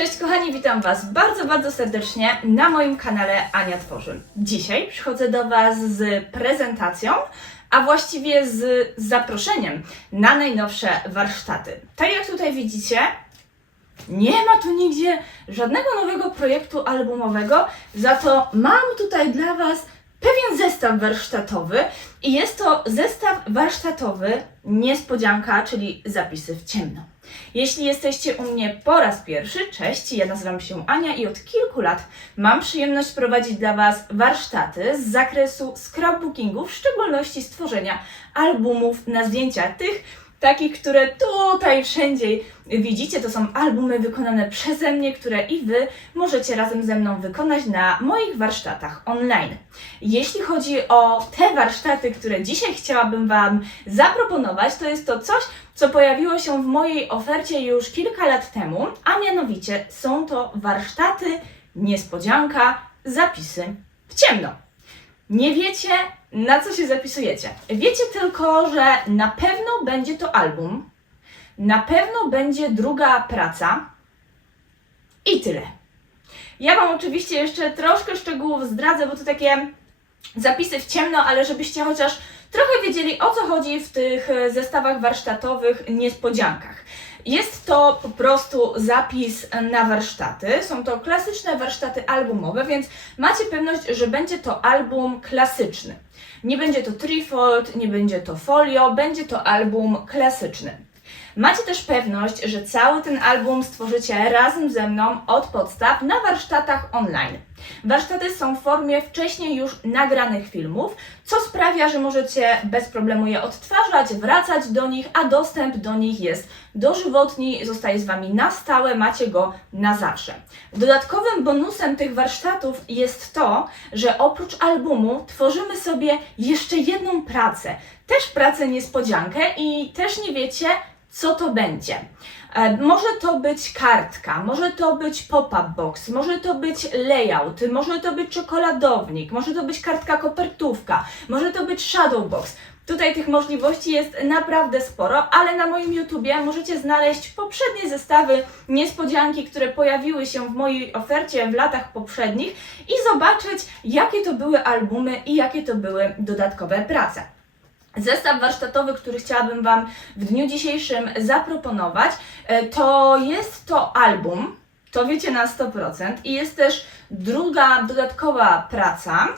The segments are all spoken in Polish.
Cześć kochani, witam Was bardzo, bardzo serdecznie na moim kanale Ania Tworzy. Dzisiaj przychodzę do Was z prezentacją, a właściwie z zaproszeniem na najnowsze warsztaty. Tak jak tutaj widzicie, nie ma tu nigdzie żadnego nowego projektu albumowego, za to mam tutaj dla Was pewien zestaw warsztatowy i jest to zestaw warsztatowy niespodzianka, czyli zapisy w ciemno. Jeśli jesteście u mnie po raz pierwszy, cześć, ja nazywam się Ania i od kilku lat mam przyjemność prowadzić dla Was warsztaty z zakresu scrapbookingu, w szczególności stworzenia albumów na zdjęcia tych, takich, które tutaj wszędzie widzicie. To są albumy wykonane przeze mnie, które i Wy możecie razem ze mną wykonać na moich warsztatach online. Jeśli chodzi o te warsztaty, które dzisiaj chciałabym Wam zaproponować, to jest to coś, co pojawiło się w mojej ofercie już kilka lat temu, a mianowicie są to warsztaty niespodzianka, zapisy w ciemno. Nie wiecie, na co się zapisujecie. Wiecie tylko, że na pewno będzie to album, na pewno będzie druga praca i tyle. Ja Wam oczywiście jeszcze troszkę szczegółów zdradzę, bo to takie zapisy w ciemno, ale żebyście chociaż trochę wiedzieli o co chodzi w tych e, zestawach warsztatowych, niespodziankach. Jest to po prostu zapis na warsztaty. Są to klasyczne warsztaty albumowe, więc macie pewność, że będzie to album klasyczny. Nie będzie to trifold, nie będzie to folio, będzie to album klasyczny. Macie też pewność, że cały ten album stworzycie razem ze mną od podstaw na warsztatach online. Warsztaty są w formie wcześniej już nagranych filmów, co sprawia, że możecie bez problemu je odtwarzać, wracać do nich, a dostęp do nich jest dożywotni, zostaje z Wami na stałe, macie go na zawsze. Dodatkowym bonusem tych warsztatów jest to, że oprócz albumu tworzymy sobie jeszcze jedną pracę, też pracę niespodziankę i też nie wiecie, co to będzie. E, Może to być kartka, może to być pop-up box, może to być layout, może to być czekoladownik, może to być kartka kopertówka, może to być shadow box. Tutaj tych możliwości jest naprawdę sporo, ale na moim YouTubie możecie znaleźć poprzednie zestawy niespodzianki, które pojawiły się w mojej ofercie w latach poprzednich i zobaczyć, jakie to były albumy i jakie to były dodatkowe prace. Zestaw warsztatowy, który chciałabym Wam w dniu dzisiejszym zaproponować, e, to jest to album, to wiecie na 100%, i jest też druga dodatkowa praca.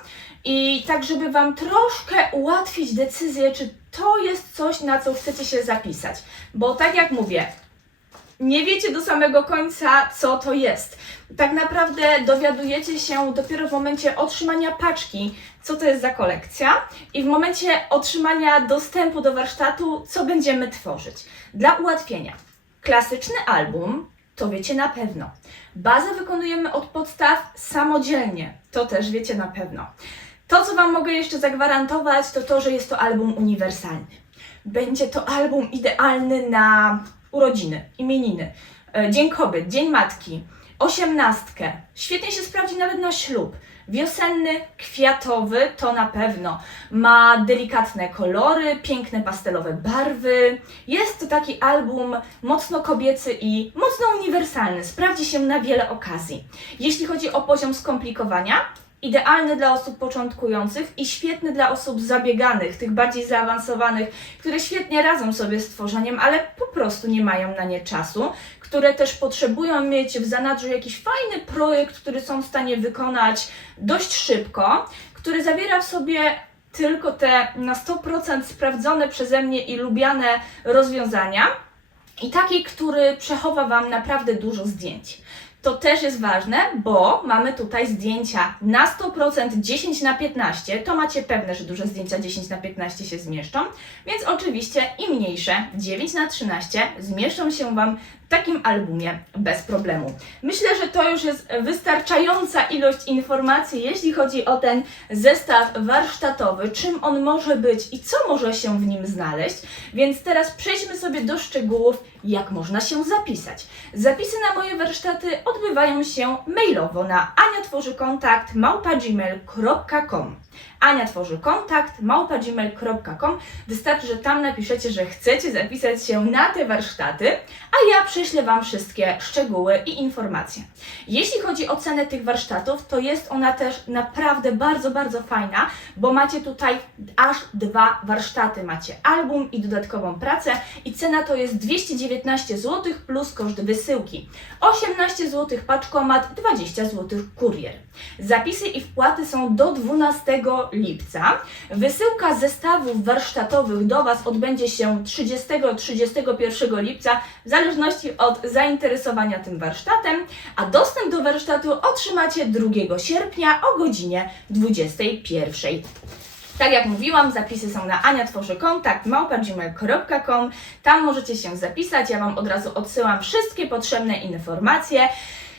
I tak, żeby Wam troszkę ułatwić decyzję, czy to jest coś, na co chcecie się zapisać. Bo tak jak mówię, nie wiecie do samego końca, co to jest. Tak naprawdę dowiadujecie się dopiero w momencie otrzymania paczki, co to jest za kolekcja, i w momencie otrzymania dostępu do warsztatu, co będziemy tworzyć. Dla ułatwienia, klasyczny album to wiecie na pewno. Bazę wykonujemy od podstaw samodzielnie, to też wiecie na pewno. To, co Wam mogę jeszcze zagwarantować, to to, że jest to album uniwersalny. Będzie to album idealny na urodziny, imieniny, e, Dzień Kobiet, Dzień Matki, osiemnastkę. Świetnie się sprawdzi nawet na ślub. Wiosenny, kwiatowy to na pewno. Ma delikatne kolory, piękne pastelowe barwy. Jest to taki album mocno kobiecy i mocno uniwersalny. Sprawdzi się na wiele okazji. Jeśli chodzi o poziom skomplikowania, idealny dla osób początkujących i świetny dla osób zabieganych, tych bardziej zaawansowanych, które świetnie radzą sobie z tworzeniem, ale po prostu nie mają na nie czasu, które też potrzebują mieć w zanadrzu jakiś fajny projekt, który są w stanie wykonać dość szybko, który zawiera w sobie tylko te na 100% sprawdzone przeze mnie i lubiane rozwiązania i taki, który przechowa Wam naprawdę dużo zdjęć. To też jest ważne, bo mamy tutaj zdjęcia na 100% 10 na 15. To macie pewne, że duże zdjęcia 10 na 15 się zmieszczą, więc oczywiście i mniejsze 9 na 13 zmieszczą się Wam takim albumie bez problemu. Myślę, że to już jest wystarczająca ilość informacji, jeśli chodzi o ten zestaw warsztatowy, czym on może być i co może się w nim znaleźć. Więc teraz przejdźmy sobie do szczegółów, jak można się zapisać. Zapisy na moje warsztaty odbywają się mailowo na aniatworzykontakt małpa.gmail.com Ania tworzy kontakt małpa.gmail.com. Wystarczy, że tam napiszecie, że chcecie zapisać się na te warsztaty, a ja prześlę Wam wszystkie szczegóły i informacje. Jeśli chodzi o cenę tych warsztatów, to jest ona też naprawdę bardzo, bardzo fajna, bo macie tutaj aż dwa warsztaty. Macie album i dodatkową pracę i cena to jest 219 zł plus koszt wysyłki. 18 zł paczkomat, 20 zł kurier. Zapisy i wpłaty są do 12 lipca. Wysyłka zestawów warsztatowych do Was odbędzie się 30-31 lipca, w zależności od zainteresowania tym warsztatem, a dostęp do warsztatu otrzymacie 2 sierpnia o godzinie 21. Tak jak mówiłam, zapisy są na Ania tworzy kontakt małpa.gmail.com. Tam możecie się zapisać. Ja Wam od razu odsyłam wszystkie potrzebne informacje.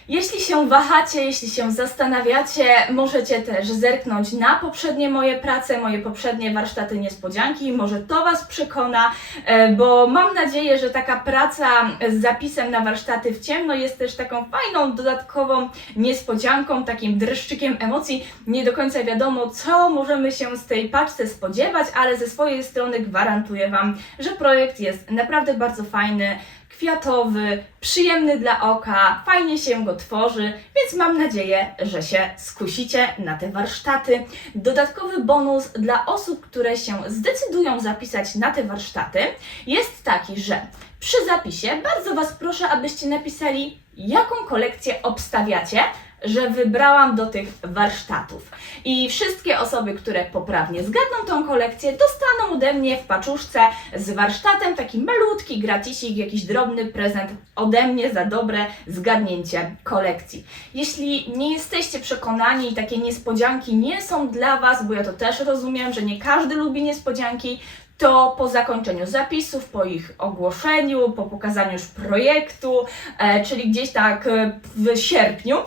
Jeśli się wahacie, jeśli się zastanawiacie, możecie też zerknąć na poprzednie moje prace, moje poprzednie warsztaty niespodzianki. Może to Was przekona, e, bo mam nadzieję, że taka praca z zapisem na warsztaty w ciemno jest też taką fajną, dodatkową niespodzianką, takim dreszczykiem emocji. Nie do końca wiadomo, co możemy się z tej paczce spodziewać, ale ze swojej strony gwarantuję Wam, że projekt jest naprawdę bardzo fajny kwiatowy, przyjemny dla oka, fajnie się go tworzy, więc mam nadzieję, że się skusicie na te warsztaty. Dodatkowy bonus dla osób, które się zdecydują zapisać na te warsztaty jest taki, że przy zapisie bardzo Was proszę, abyście napisali, jaką kolekcję obstawiacie, że wybrałam do tych warsztatów. I wszystkie osoby, które poprawnie zgadną tą kolekcję, dostaną ode mnie w paczuszce z warsztatem taki malutki gratisik, jakiś drobny prezent ode mnie za dobre zgadnięcie kolekcji. Jeśli nie jesteście przekonani i takie niespodzianki nie są dla Was, bo ja to też rozumiem, że nie każdy lubi niespodzianki, to po zakończeniu zapisów, po ich ogłoszeniu, po pokazaniu już projektu, e, czyli gdzieś tak e, w sierpniu,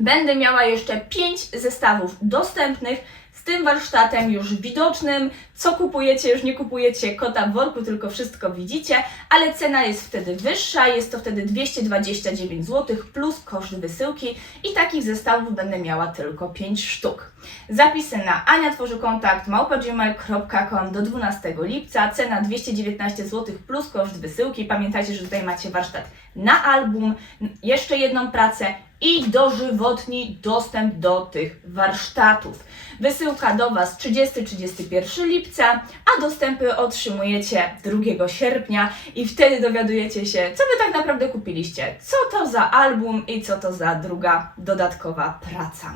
Będę miała jeszcze 5 zestawów dostępnych z tym warsztatem już widocznym. Co kupujecie, już nie kupujecie kota w worku, tylko wszystko widzicie, ale cena jest wtedy wyższa, jest to wtedy 229 zł plus koszt wysyłki i takich zestawów będę miała tylko 5 sztuk. Zapisy na Ania tworzy kontakt małpa.gmail.com do 12 lipca, cena 219 zł plus koszt wysyłki. Pamiętajcie, że tutaj macie warsztat na album, jeszcze jedną pracę i dożywotni dostęp do tych warsztatów. Wysyłka do Was 30-31 lipca, a dostępy otrzymujecie 2 sierpnia i wtedy dowiadujecie się, co Wy tak naprawdę kupiliście, co to za album i co to za druga dodatkowa praca.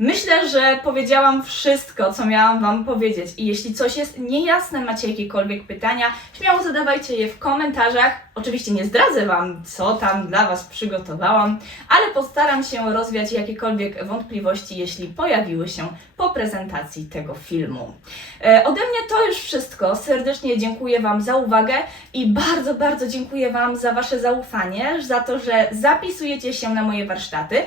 Myślę, że powiedziałam wszystko, co miałam Wam powiedzieć i jeśli coś jest niejasne, macie jakiekolwiek pytania, śmiało zadawajcie je w komentarzach. Oczywiście nie zdradzę Wam, co tam dla Was przygotowałam, ale postaram się rozwiać jakiekolwiek wątpliwości, jeśli pojawiły się po prezentacji tego filmu. E, ode mnie to już wszystko. Serdecznie dziękuję Wam za uwagę i bardzo, bardzo dziękuję Wam za Wasze zaufanie, za to, że zapisujecie się na moje warsztaty.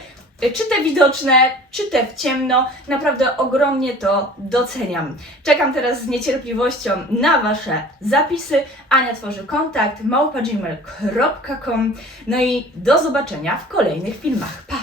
Czy te widoczne, czy te w ciemno, naprawdę ogromnie to doceniam. Czekam teraz z niecierpliwością na Wasze zapisy. Ania tworzy kontakt małpa.gmail.com No i do zobaczenia w kolejnych filmach. Pa!